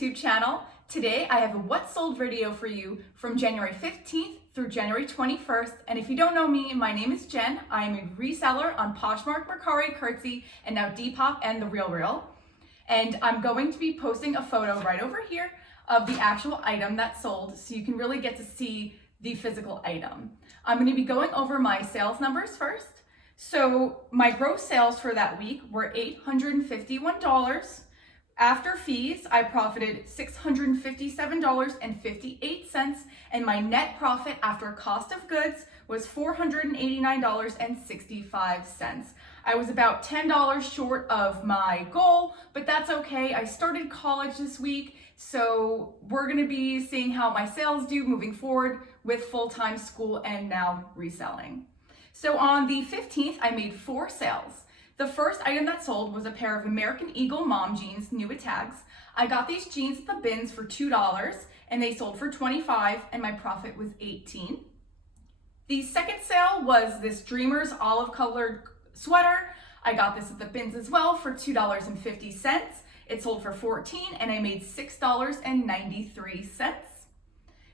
YouTube channel. Today I have a what sold video for you from January 15th through January 21st. And if you don't know me, my name is Jen. I am a reseller on Poshmark, Mercari, Curtsy, and now Depop and The RealReal. And I'm going to be posting a photo right over here of the actual item that sold so you can really get to see the physical item. I'm going to be going over my sales numbers first. So my gross sales for that week were $851. After fees, I profited $657.58, and my net profit after cost of goods was $489.65. I was about $10 short of my goal, but that's okay. I started college this week, so we're gonna be seeing how my sales do moving forward with full-time school and now reselling. So on the 15th, I made 4 sales. The first item that sold was a pair of American Eagle mom jeans, new with tags. I got these jeans at the bins for $2 and they sold for $25 and my profit was $18. The second sale was this Dreamers olive colored sweater. I got this at the bins as well for $2.50. It sold for $14 and I made $6.93.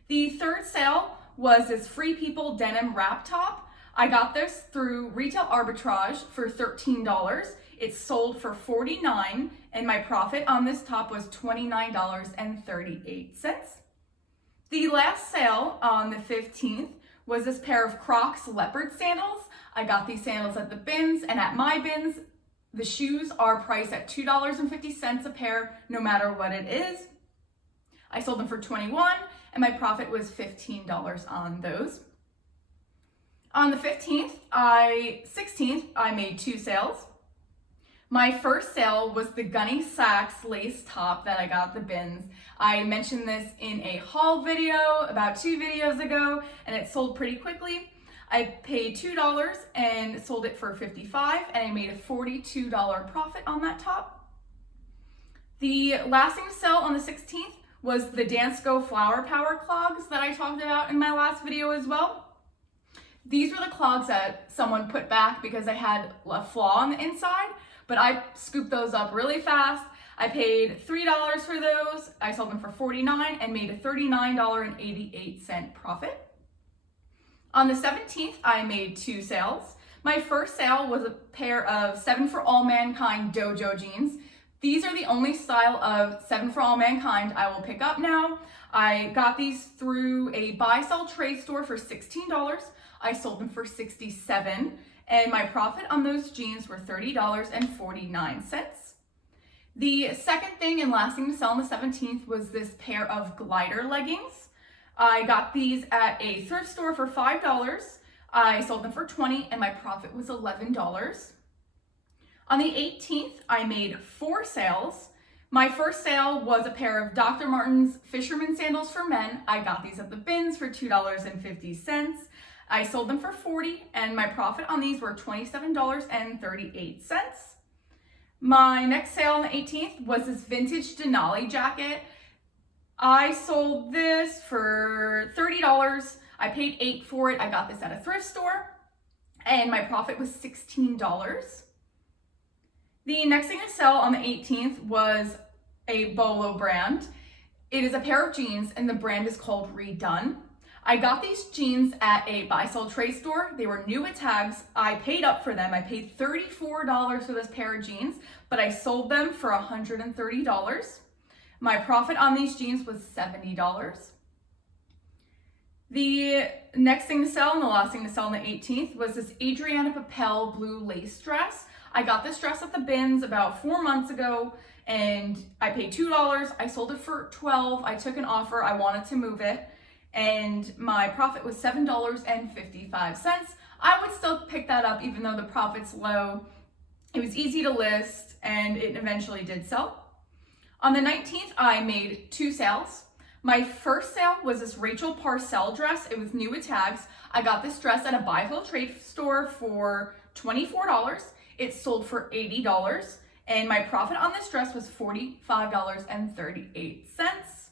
The third sale was this Free People denim wrap top. I got this through Retail Arbitrage for $13. It sold for $49 and my profit on this top was $29.38. The last sale on the 15th was this pair of Crocs leopard sandals. I got these sandals at the bins, and at my bins, the shoes are priced at $2.50 a pair, no matter what it is. I sold them for $21 and my profit was $15 on those. On the 16th, I made 2 sales. My first sale was the Gunny Sacks lace top that I got at the bins. I mentioned this in a haul video about 2 videos ago, and it sold pretty quickly. I paid $2 and sold it for $55, and I made a $42 profit on that top. The last thing to sell on the 16th was the Dansko Flower Power clogs that I talked about in my last video as well. These were the clogs that someone put back because they had a flaw on the inside, but I scooped those up really fast. I paid $3 for those. I sold them for $49 and made a $39.88 profit. On the 17th, I made 2 sales. My first sale was a pair of 7 for All Mankind Dojo jeans. These are the only style of 7 for All Mankind I will pick up now. I got these through a buy-sell trade store for $16. I sold them for $67, and my profit on those jeans were $30.49. The second thing and last thing to sell on the 17th was this pair of glider leggings. I got these at a thrift store for $5. I sold them for $20, and my profit was $11. On the 18th, I made 4 sales. My first sale was a pair of Dr. Martens Fisherman sandals for men. I got these at the bins for $2.50. I sold them for $40, and my profit on these were $27.38. My next sale on the 18th was this vintage Denali jacket. I sold this for $30. I paid $8 for it. I got this at a thrift store, and my profit was $16. The next thing to sell on the 18th was a Bolo brand. It is a pair of jeans, and the brand is called Redone. I got these jeans at a buy-sell trade store. They were new with tags. I paid up for them. I paid $34 for this pair of jeans, but I sold them for $130. My profit on these jeans was $70. The next thing to sell and the last thing to sell on the 18th was this Adriana Papel blue lace dress. I got this dress at the bins about 4 months ago, and I paid $2. I sold it for $12. I took an offer. I wanted to move it, and my profit was $7.55. I would still pick that up even though the profit's low. It was easy to list, and it eventually did sell. On the 19th, I made 2 sales. My first sale was this Rachel Parcell dress. It was new with tags. I got this dress at a buy-sell trade store for $24. It sold for $80, and my profit on this dress was $45.38.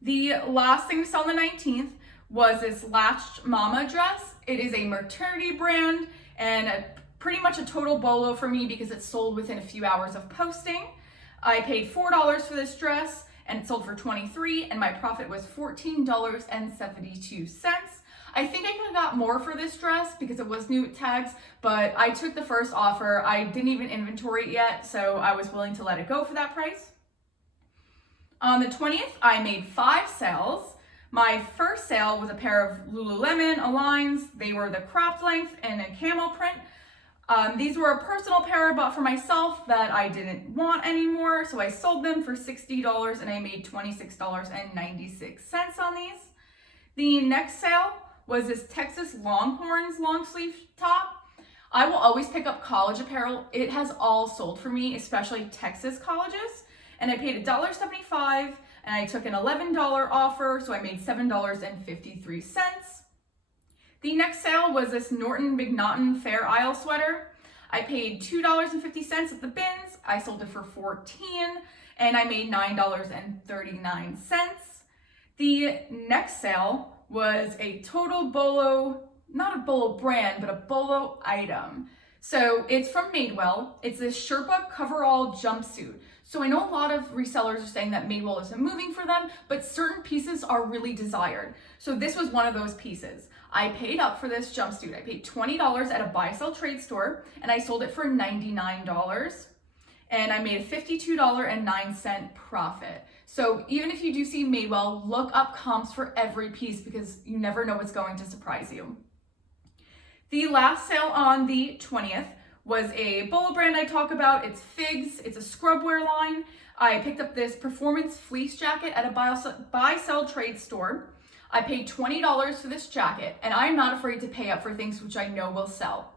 The last thing to sell on the 19th was this Latched Mama dress. It is a maternity brand and pretty much a total bolo for me because it sold within a few hours of posting. I paid $4 for this dress and it sold for $23, and my profit was $14.72. I think I could have got more for this dress because it was new at tags, but I took the first offer. I didn't even inventory it yet, so I was willing to let it go for that price. On the 20th, I made 5 sales. My first sale was a pair of Lululemon Aligns. They were the cropped length and a camo print. These were a personal pair I bought for myself that I didn't want anymore, so I sold them for $60 and I made $26.96 on these. The next sale was this Texas Longhorns long sleeve top. I will always pick up college apparel. It has all sold for me, especially Texas colleges. And I paid $1.75 and I took an $11 offer, so I made $7.53. The next sale was this Norton McNaughton Fair Isle sweater. I paid $2.50 at the bins. I sold it for $14 and I made $9.39. The next sale was a total Bolo, not a Bolo brand, but a Bolo item. So it's from Madewell. It's this Sherpa coverall jumpsuit. So I know a lot of resellers are saying that Madewell isn't moving for them, but certain pieces are really desired. So this was one of those pieces. I paid up for this jumpsuit. I paid $20 at a buy-sell trade store and I sold it for $99. And I made a $52.09 profit. So even if you do see Madewell, look up comps for every piece because you never know what's going to surprise you. The last sale on the 20th was a Bolo brand I talk about. It's Figs. It's a scrubwear line. I picked up this performance fleece jacket at a buy-sell trade store. I paid $20 for this jacket, and I'm not afraid to pay up for things which I know will sell.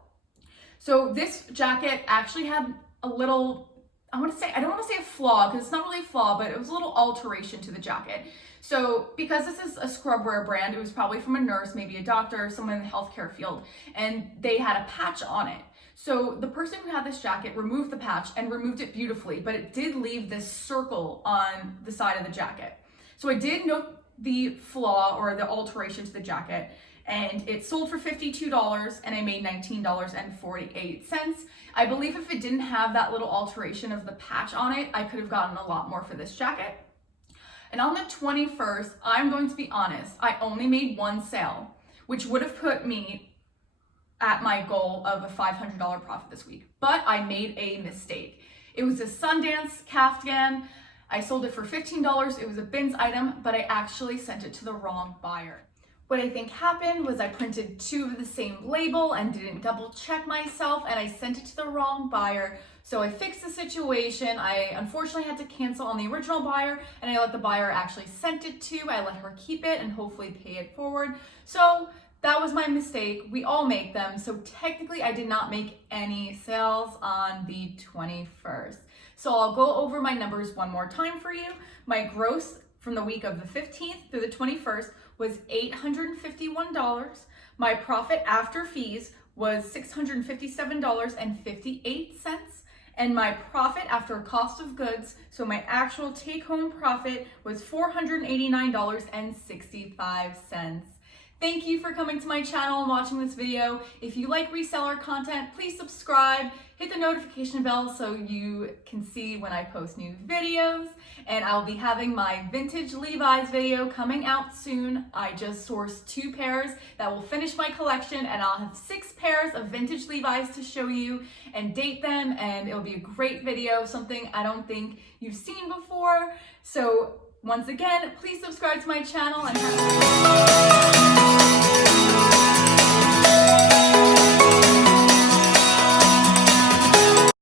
So this jacket actually had a little, I don't want to say a flaw because it's not really a flaw, but it was a little alteration to the jacket. So because this is a scrubwear brand, it was probably from a nurse, maybe a doctor, someone in the healthcare field, and they had a patch on it. So the person who had this jacket removed the patch and removed it beautifully, but it did leave this circle on the side of the jacket. So I did note the flaw or the alteration to the jacket, and it sold for $52 and I made $19.48. I believe if it didn't have that little alteration of the patch on it, I could have gotten a lot more for this jacket. And on the 21st, I'm going to be honest, I only made 1 sale, which would have put me at my goal of a $500 profit this week. But I made a mistake. It was a Sundance caftan. I sold it for $15. It was a bins item, but I actually sent it to the wrong buyer. What I think happened was I printed 2 of the same label and didn't double check myself, and I sent it to the wrong buyer. So I fixed the situation. I unfortunately had to cancel on the original buyer, and I let the buyer I actually sent it to. I let her keep it and hopefully pay it forward. So that was my mistake. We all make them. So technically I did not make any sales on the 21st. So I'll go over my numbers one more time for you. My gross from the week of the 15th through the 21st was $851. My profit after fees was $657.58. And my profit after cost of goods, so my actual take-home profit, was $489.65. Thank you for coming to my channel and watching this video. If you like reseller content, please subscribe, hit the notification bell so you can see when I post new videos. And I'll be having my vintage Levi's video coming out soon. I just sourced 2 pairs that will finish my collection, and I'll have 6 pairs of vintage Levi's to show you and date them, and it'll be a great video, something I don't think you've seen before. So once again, please subscribe to my channel and have a great day.